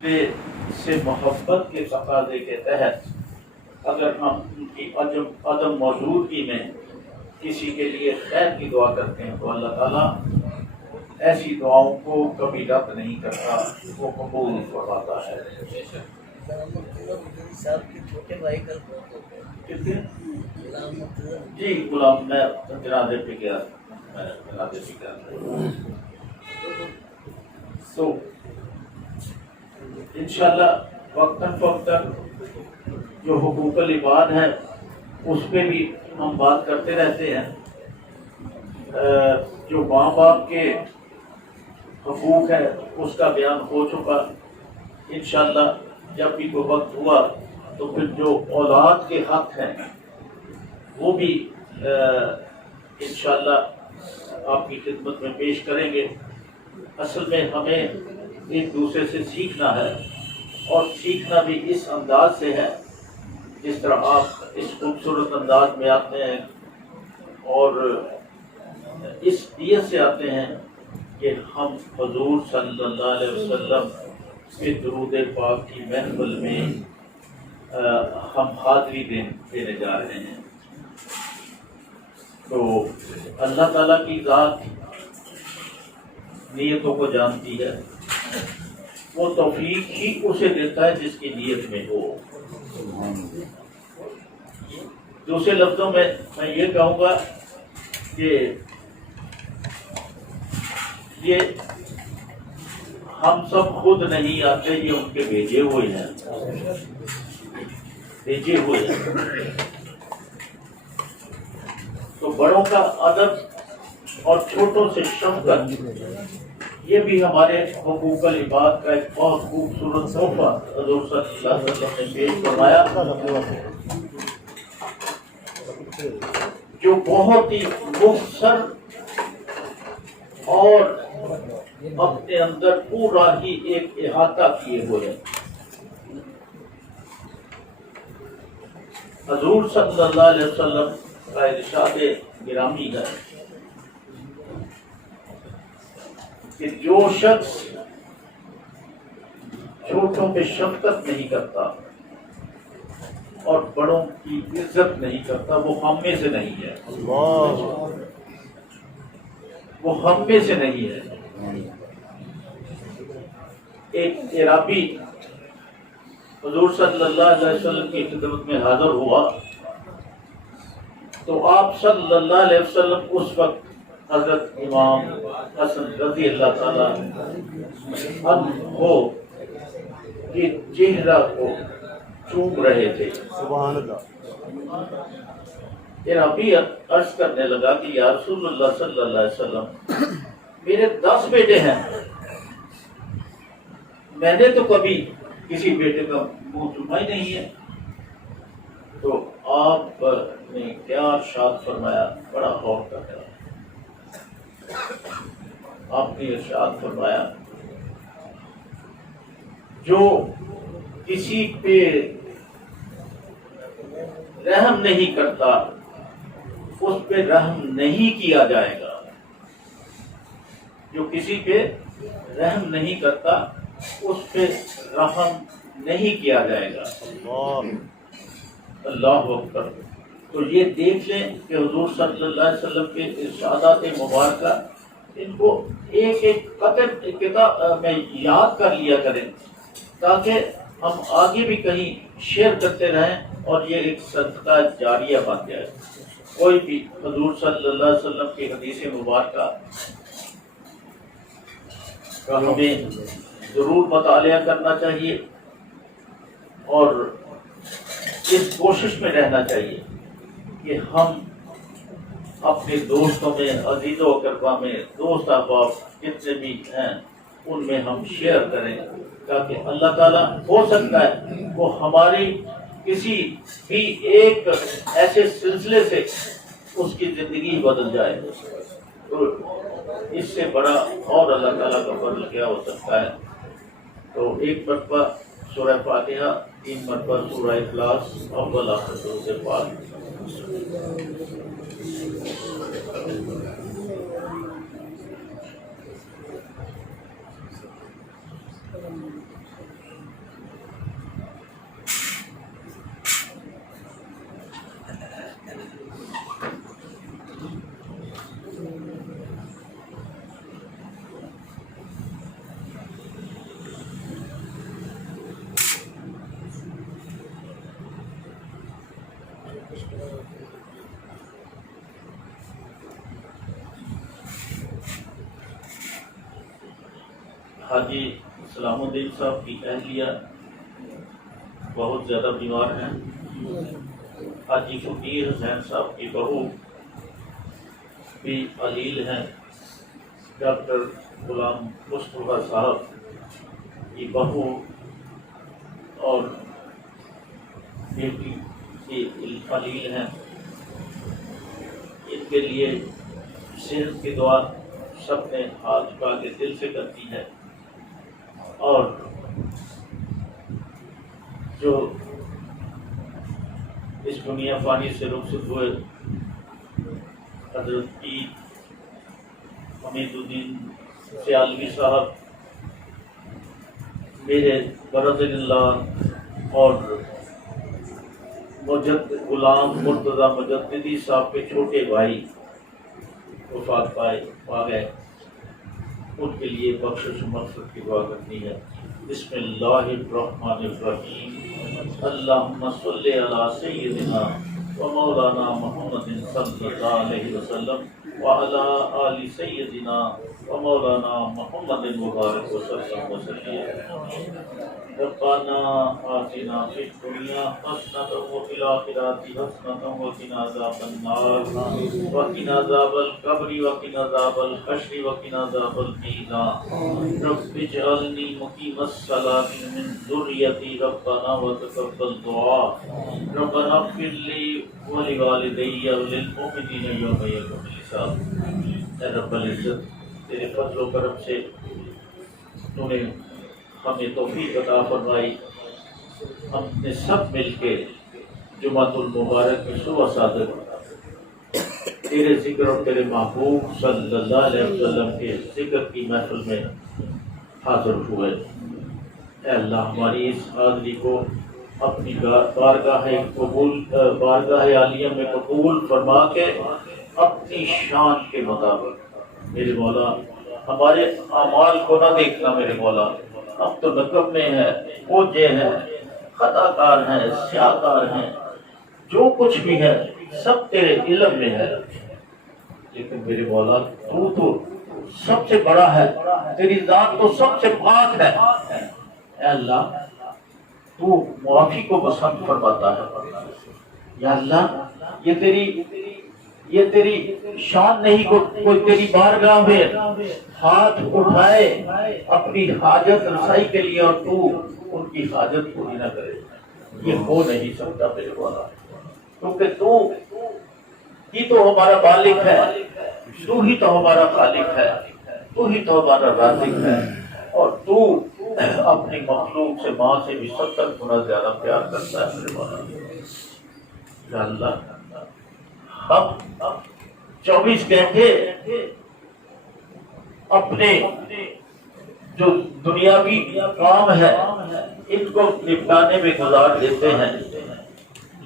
سے محبت کے تقاضے کے تحت اگر ہم ان کی عدم موجودگی میں کسی کے لیے خیر کی دعا کرتے ہیں تو اللہ تعالیٰ ایسی دعاؤں کو کبھی رد نہیں کرتا، وہ قبول فرماتا ہے۔ جی غلام، میں جنازے پہ گیا، تو انشاءاللہ وقتاً فوقتاً جو حقوق العباد ہے اس پہ بھی ہم بات کرتے رہتے ہیں۔ جو ماں باپ کے حقوق ہے اس کا بیان ہو چکا۔ انشاءاللہ جب بھی کوئی وقت ہوا تو پھر جو اولاد کے حق ہیں وہ بھی انشاءاللہ آپ کی خدمت میں پیش کریں گے۔ اصل میں ہمیں ایک دوسرے سے سیکھنا ہے، اور سیکھنا بھی اس انداز سے ہے جس طرح آپ اس خوبصورت انداز میں آتے ہیں اور اس نیت سے آتے ہیں کہ ہم حضور صلی اللہ علیہ وسلم کے درود پاک کی محفل میں ہم حاضری دینے جا رہے ہیں۔ تو اللہ تعالیٰ کی ذات نیتوں کو جانتی ہے، وہ توفیق ہی اسے دیتا ہے جس کی نیت میں ہو۔ دوسرے لفظوں میں میں یہ کہوں گا کہ یہ ہم سب خود نہیں آتے، یہ ان کے بھیجے ہوئے ہیں، تو بڑوں کا ادب اور چھوٹوں سے شفقت، یہ بھی ہمارے حقوق العباد کا ایک بہت خوبصورت تحفہ حضور صلی اللہ علیہ وسلم نے پیش فرمایا، جو بہت ہی مختصر اور اپنے اندر پورا ہی ایک احاطہ کیے ہوئے ہیں۔ حضور صلی اللہ علیہ وسلم کا ارشاد گرامی ہے کہ جو شخص چھوٹوں پہ شفقت نہیں کرتا اور بڑوں کی عزت نہیں کرتا وہ ہم میں سے نہیں ہے، وہ ہم میں سے نہیں ہے۔ ایک عرابی حضور صلی اللہ علیہ وسلم کی خدمت میں حاضر ہوا تو آپ صلی اللہ علیہ وسلم اس وقت حضرت امام حسن رضی اللہ تعالیٰ عنہ کے چہرہ کو چوم رہے تھے۔ سبحان اللہ۔ عرابی عرض کرنے لگا کہ یا رسول اللہ صلی اللہ علیہ وسلم، میرے 10 بیٹے ہیں، میں نے تو کبھی کسی بیٹے کا منہ چوما ہی نہیں ہے۔ تو آپ نے کیا ارشاد فرمایا، بڑا غور کرنا۔ آپ نے ارشاد فرمایا جو کسی پہ رحم نہیں کرتا اس پہ رحم نہیں کیا جائے گا، جو کسی پہ رحم نہیں کرتا اس پہ رحم نہیں کیا جائے گا۔ اللہ اکبر۔ تو یہ دیکھ لیں کہ حضور صلی اللہ علیہ وسلم کے ارشادات مبارکہ، ان کو ایک ایک قطر کتاب میں یاد کر لیا کریں تاکہ ہم آگے بھی کہیں شیئر کرتے رہیں اور یہ ایک صدقہ جاریہ بن جائے۔ کوئی بھی حضور صلی اللہ علیہ وسلم کی حدیث مبارکہ کا ہمیں ضرور مطالعہ کرنا چاہیے اور اس کوشش میں رہنا چاہیے کہ ہم اپنے دوستوں میں، عزیز و اقربا میں، دوست احباب جتنے بھی ہیں ان میں ہم شیئر کریں تاکہ اللہ تعالیٰ ہو سکتا ہے وہ ہماری کسی بھی ایک ایسے سلسلے سے اس کی زندگی بدل جائے۔ تو اس سے بڑا اور اللہ تعالیٰ کا فضل کیا ہو سکتا ہے۔ تو ایک مرتبہ سورہ فاتحہ، 3 مرتبہ سورہ اخلاص، اول آخر درود پاک۔ حاجی سلام الدین صاحب کی اہلیہ بہت زیادہ بیمار ہیں، حاجی فقیر حسین صاحب کی بہو بھی علیل ہیں، ڈاکٹر غلام مصطفیٰ صاحب کی بہو اور بیٹی کی علیل ہیں۔ ان کے لیے صحت کی دعا سب نے ہاتھ اٹھا کے دل سے کرتی ہے، اور جو اس دنیا فانی سے رخصت ہوئے حضرت کی حمید الدین سیالوی صاحب میرے برادر اللہ اور غلام مرتضیٰ مجددی صاحب کے چھوٹے بھائی وفات پا گئے، ان کے لیے بخشش و مغفرت کی دعا کرنی ہے۔ بسم اللہ الرحمن الرحیم، اللہم صلی علی سیدنا و مولانا محمد صلی اللہ علیہ وسلم وعلی آل سیدنا و مولانا محمد مبارک وسلم وسلم۔ ربنا آتنا فی الدنیا حسنۃ وفی الآخرۃ حسنۃ وقنا عذاب النار وقنا عذاب القبر وقنا عذاب الحشر وقنا عذاب المیزان۔ رب اجعلنی مقیم الصلاۃ من ذریتی ربنا وتقبل دعا۔ ربنا اغفر لی ولوالدی وللمؤمنین یوم یقوم الحساب۔ اے رب العزت، تیرے فضل و کرم سے تو نے ہمیں توفیق عطا فرمائی، ہم نے سب مل کے جمعۃ المبارک میں صبح صادق تیرے ذکر اور تیرے محبوب صلی اللہ علیہ وسلم کے ذکر کی محفل میں حاضر ہوئے۔ اے اللہ، ہماری اس حاضری کو اپنی بارگاہ عالیہ میں قبول فرما کے اپنی شان کے مطابق میرے مولا ہمارے اعمال کو نہ دیکھنا میرے مولا، ہم تو نکمے ہیں، اوجھے ہیں، خطا کار ہیں، سیاہ کار ہیں، جو کچھ بھی ہے سب تیرے علم میں ہے، لیکن میرے مولا تو سب سے بڑا ہے، تیری ذات تو سب سے پاک ہے۔ اے اللہ، تو معافی کو پسند فرماتا ہے۔ یا اللہ، یہ تیری شان نہیں کوئی تیری بارگاہ میں ہاتھ اٹھائے اپنی حاجت رسائی کے لیے اور تو ان کی حاجت پوری نہ کرے، یہ ہو نہیں سکتا میرے مولا، کیونکہ تو ہی تو ہمارا مالک ہے، تو ہی تو ہمارا خالق ہے، تو ہی تو ہمارا رازق ہے، اور تو اپنی مخلوق سے ماں سے بھی 70 گنا زیادہ پیار کرتا ہے میرے مولا۔ یا اللہ، ہم 24 گھنٹے اپنے جو دنیاوی کام ہے ان کو نپٹانے میں گزار دیتے ہیں،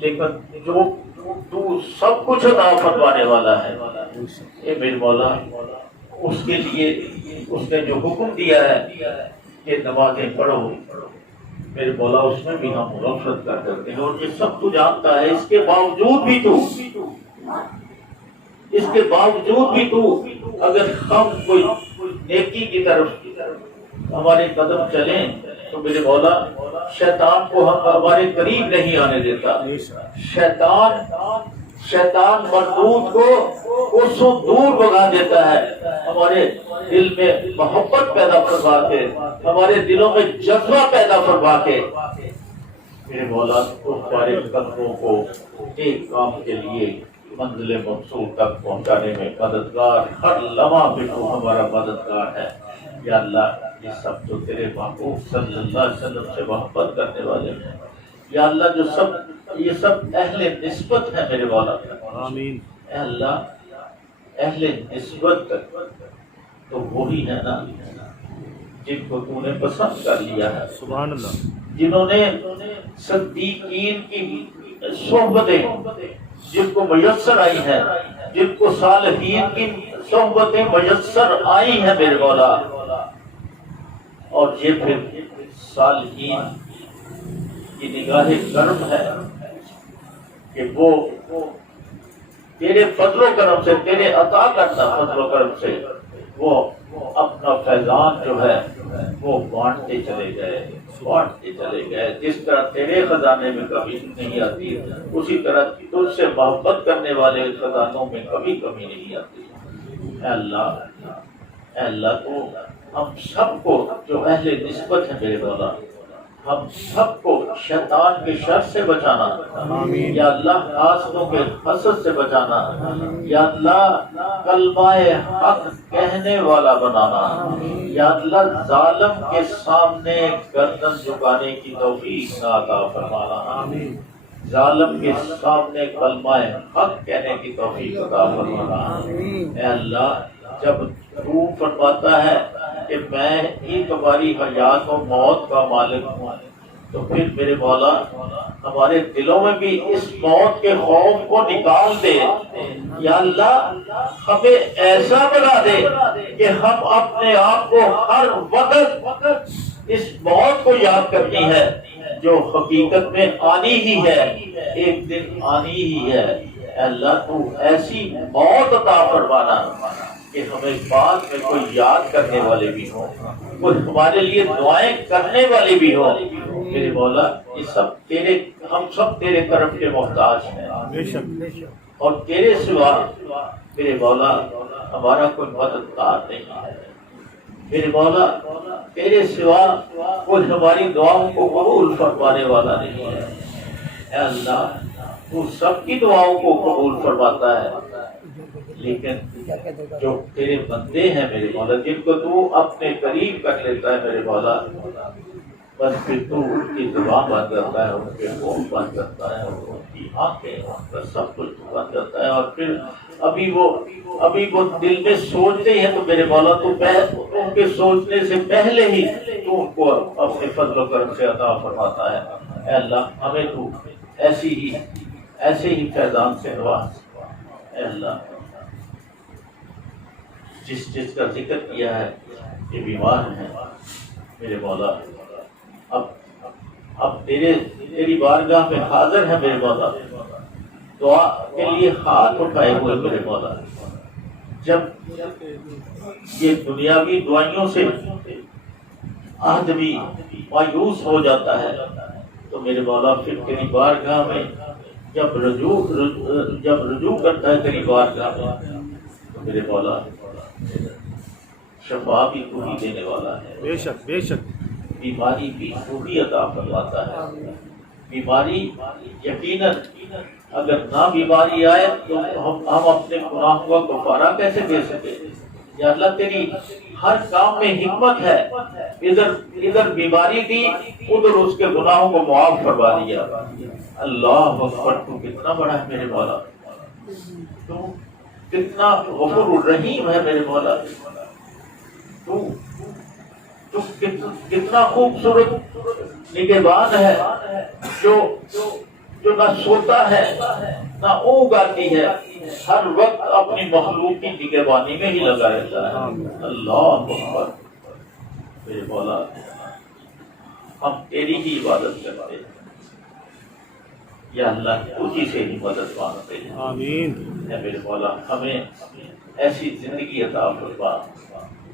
لیکن جو تو سب کچھ عطا فرمانے والا ہے، اے میرے مولا، اس کے لیے اس نے جو حکم دیا ہے کہ نمازیں پڑھو میرے مولا، اس میں بھی ہم غفلت کر کرتے ہیں، اور یہ سب تو جانتا ہے، اس کے باوجود بھی تو اگر ہم کوئی نیکی کی طرف ہمارے قدم چلیں تو میرے مولا شیطان کو ہمارے قریب نہیں آنے دیتا، شیطان مردود کو اس سے دور بھگا دیتا ہے، ہمارے دل میں محبت پیدا فرما کے، ہمارے دلوں میں جذبہ پیدا فرما کے میرے مولا ہمارے قدموں کو ایک کام کے لیے منزل مقصود تک پہنچانے میں مددگار، ہر لمحہ پہ تو ہمارا مددگار ہے۔ یا اللہ، یہ سب تو تیرے محبوب صلی اللہ علیہ وسلم سے محبت کرنے والے ہیں۔ یا اللہ، یہ سب اہل نسبت ہے میرے مولا، آمین۔ اے اللہ، اہل نسبت تو وہی ہے نا جن کو تو نے پسند کر لیا ہے، سبحان اللہ، جنہوں نے صدیقین کی صحبتیں جن کو میسر آئی ہیں، جن کو صالحین کی صحبتیں میسر آئی ہیں میرے مولا، اور یہ پھر صالحین کی نگاہ کرم ہے کہ وہ تیرے فضل و کرم سے، تیرے عطا کرنا فضل و کرم سے وہ اپنا فیضان جو ہے وہ بانٹتے چلے گئے. جس طرح تیرے خزانے میں کمی نہیں آتی اسی طرح تجھ سے محبت کرنے والے خزانوں میں کبھی کمی نہیں آتی. اے اللہ تو ہم سب کو جو اہل نسبت ہے میرے مولا ہم سب کو شیطان کے شر سے بچانا. یا اللہ حاسدوں کے حسد سے بچانا. یا اللہ کلمہ حق کہنے والا بنانا. یا اللہ ظالم کے سامنے گردن جھکانے کی توفیق عطا فرمانا. ظالم کے سامنے کلمہ حق کہنے کی توفیق عطا فرمانا. اے اللہ جب تو فرماتا ہے کہ میں ہی تمہاری حیات و موت کا مالک ہوں تو پھر میرے مولا ہمارے دلوں میں بھی اس موت کے خوف کو نکال دے. یا اللہ ہمیں ایسا بنا دے کہ ہم اپنے آپ کو ہر وقت اس موت کو یاد کرنی ہے جو حقیقت میں آنی ہی ہے, ایک دن آنی ہی ہے. اللہ تو ایسی موت عطا فرمانا کہ ہمیں بعد میں کوئی یاد کرنے والے بھی ہوں, کوئی ہمارے لیے دعائیں کرنے والے بھی ہوں. میرے مولا یہ سب تیرے, ہم سب تیرے کرم کے محتاج ہیں اور تیرے سوا میرے مولا ہمارا کوئی مددگار نہیں ہے. میرے مولا تیرے سوا کوئی ہماری دعاؤں کو قبول فرمانے والا نہیں ہے. اے اللہ تو سب کی دعاؤں کو قبول فرماتا ہے لیکن جو تیرے بندے ہیں میرے مولا جن کو تو اپنے قریب کر لیتا ہے میرے مولا بس پھر تو ان کی زبان بند کرتا ہے, ان کے منہ بند کرتا ہے, ان کی آنکھیں سب کچھ بند کرتا ہے. اور پھر ابھی وہ دل میں سوچتے ہیں تو میرے مولا تو ان کے سوچنے سے پہلے ہی تو ان کو اپنے فضل و کرم سے عطا فرماتا ہے. اے اللہ ہمیں تو ایسے ہی فیضان سے نواز. اے اللہ جس کا ذکر کیا ہے یہ بیمار ہیں میرے مولا اب تیری بارگاہ میں حاضر ہے میرے مولا, دعا کے لیے ہاتھ اٹھائے ہوئے میرے مولا. جب یہ دنیاوی دعائیوں سے آدمی مایوس ہو جاتا ہے تو میرے مولا پھر تیری بارگاہ میں جب رجوع کرتا ہے تیری بارگاہ میں تو میرے مولا شفا بھی تو ہی دینے والا ہے. بے شک بیماری بھی تو ہی عطا فرماتا ہے. بیماری یقیناً اگر نہ بیماری آئے تو ہم اپنے گناہوں کا کفارہ کیسے دے سکے. یا اللہ تیری ہر کام میں حکمت ہے, ادھر بیماری دی ادھر اس کے گناہوں کو معاف کروا دیا. اللہ اکبر تو کتنا بڑا ہے میرے مولا, تو کتنا غفور الرحیم ہے میرے مولا. تو کتنا خوبصورت نگہبان ہے جو نہ سوتا ہے نہ اونگ آتی ہے, ہر وقت اپنی مخلوق کی نگہبانی میں ہی لگا رہتا ہے. اللہ اکبر میرے مولا ہم تیری ہی عبادت کرتے ہیں. یا اللہ تجھی سے ہی مدد مانگتے ہیں. آمین. اے میرے مولا ہمیں ایسی زندگی عطا فرما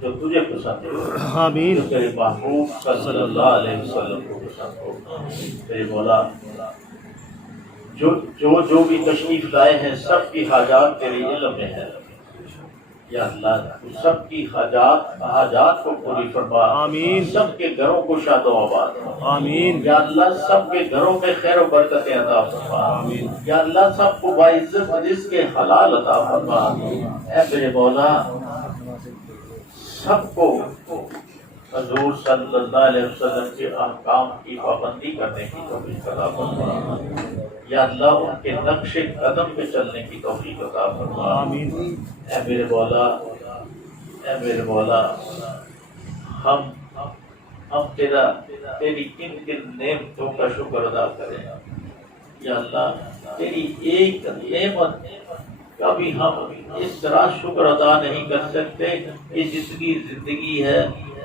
جو تجھے پسند ہو, آمین, جو تیرے محبوب صلی اللہ علیہ وسلم کو پسند ہو. میرے مولا جو بھی تشریف لائے ہیں سب کی حاجات تیرے علم میں ہے. یا اللہ سب کی حاجات کو پوری فرما. آمین. سب کے گھروں کو شاد و آباد. آمین. یا اللہ سب کے گھروں میں خیر و برکتیں عطا فرما. آمین. یا اللہ سب کو باعزت رزق حلال عطا فرما. اے میرے مولا سب کو حضور صلی اللہ علیہ وسلم کے احکام کی پابندی کرنے کی توفیق عطا فرما. یا اللہ ان کے نقش قدم پہ چلنے کی توفیق عطا فرما. آمین. اے میرے مولا ہم تیری کن نعمتوں کا شکر ادا کریں. یا اللہ تیری ایک نعمت کا بھی ہم اس طرح شکر ادا نہیں کر سکتے کہ جتنی زندگی ہے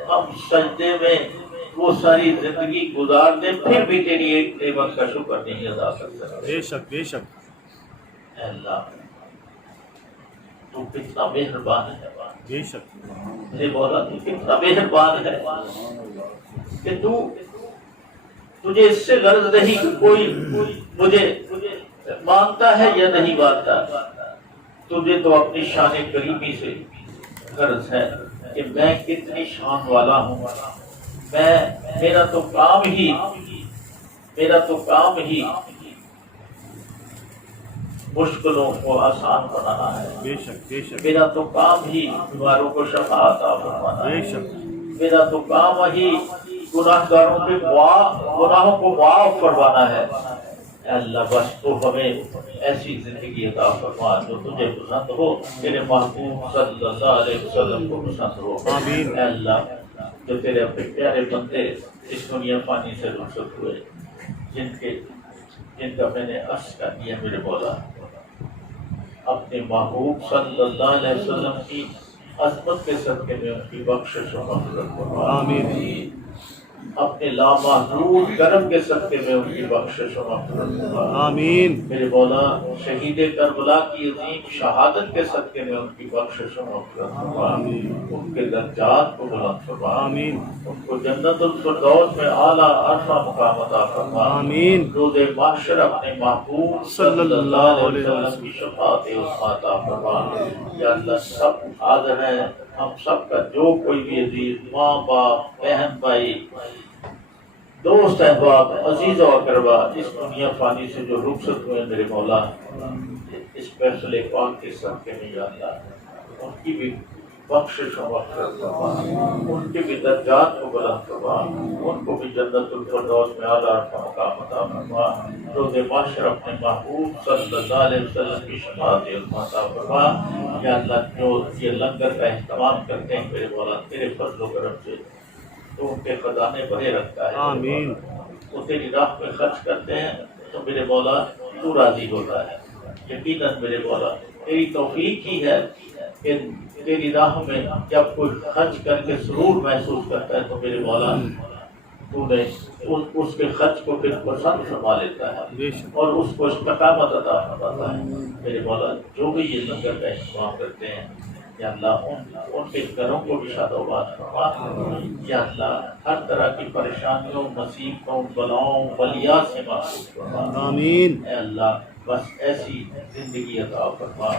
ہم سجدے میں وہ ساری زندگی گزار دیں پھر بھی تیری ایک نعمت کا شکر نہیں ادا کر سکتے. بے شک. اے اللہ تو کتنا مہربان ہے، بے شک میرے مولا تو کتنا مہربان ہے کہ تجھے اس سے غرض نہیں کہ کوئی مجھے مانتا ہے یا نہیں مانتا، تجھے تو اپنی شان کریمی سے غرض ہے کہ میں کتنی شان والا ہوں، میرا تو کام ہی مشکلوں کو آسان بنانا ہے، بے شک بے شک میرا تو کام ہی بیماروں کو شفا عطا فرمانا بے ہے، شک میرا تو کام ہی گناہگاروں کے گناہوں کو معاف فرمانا ہے۔ اے اللہ بس تو ہمیں ایسی زندگی عطا فرما جو تجھے پسند ہو، تیرے محبوب صلی اللہ علیہ وسلم کو پسند ہو۔ آمین۔ اے اللہ جو تیرے اپنے پیارے بندے اس دنیا فانی سے رخصت ہوئے، جن کا میں نے عرض کر دیا میرے مولا، اپنے محبوب صلی اللہ علیہ وسلم کی عظمت کے صدقے میں ان کی بخشش و مغفرت فرما۔ آمین۔ اپنے لامحدود کرم کے صدقے میں ان کی بخشش و مغفرت فرما۔ آمین۔ میرے مولا شہید کربلا کی عظیم شہادت کے صدقے میں ان کی بخشش و مغفرت فرما، ان کے درجات کو بلند فرما، آمین۔ ان کو جنت الفردوس میں اعلیٰ عرفہ مقام عطا فرما۔ آمین۔ روز محشر اپنے محبوب صلی اللہ علیہ وسلم کی شفاعت عظمیٰ عطا فرما۔ یا اللہ سب حاضر ہیں، ہم سب کا جو کوئی بھی عزیز ماں باپ بہن بھائی دوست احباب عزیز و اقربا اس دنیا فانی سے جو رخصت ہوئے میرے مولا، اس فیصلے پاک کے صدقے میں یا اللہ ان کی بھی بخشش و مغفرت فرما، ان کے بھی درجات کو بلند فرما، ان کو بھی جنت الفردوس میں اعلیٰ مقام عطا فرما۔ روز محشر اپنے محبوب صلی اللہ علیہ وسلم کی شفاعت عظمیٰ عطا فرما۔ یا اللہ جو یہ لنگر کا اہتمام کرتے ہیں میرے مولا تیرے فضل و کرم سے تو ان کے خزانے بھرے رکھتا ہے، آمین۔ وہ تیری راہ میں خرچ کرتے ہیں تو میرے مولا تو راضی ہوتا ہے۔ یقیناً میرے مولا تیری توفیق ہی ہے کہ تیری راہ میں جب کوئی خرچ کر کے سرور محسوس کرتا ہے تو میرے مولا تو نے اس کے خرچ کو پھر پسند فرما لیتا ہے اور اس کو استقامت عطا فرماتا ہے۔ میرے مولا جو بھی یہ لنگر کا اہتمام کرتے ہیں یا اللہ ان کے گھروں کو بھی شاد و آباد فرما۔ یا اللہ ہر طرح کی پریشانیوں مصیبتوں بلاؤں بلیات سے محفوظ فرما۔ آمین۔ اے اللہ بس ایسی زندگی عطا فرما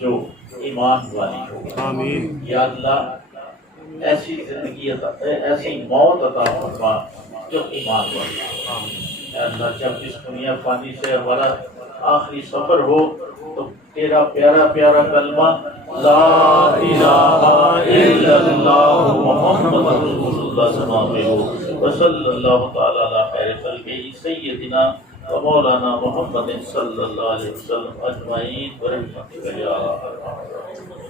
جو ایمان والی ہو۔ آمین۔ یا اللہ ایسی زندگی ایسی موت عطا فرما جو ایمان والی ہو۔ اے اللہ جب اس دنیا فانی سے ہمارا آخری سفر ہو تو تیرا پیارا پیارا کلمہ لا الہ الا اللہ محمد رسول اللہ سماعت ہو وصلی اللہ تعالی علی خیر خلقہ سیدنا و مولانا محمد صلی اللہ علیہ وسلم اجمعین برحمتک یا ارحم الراحمین۔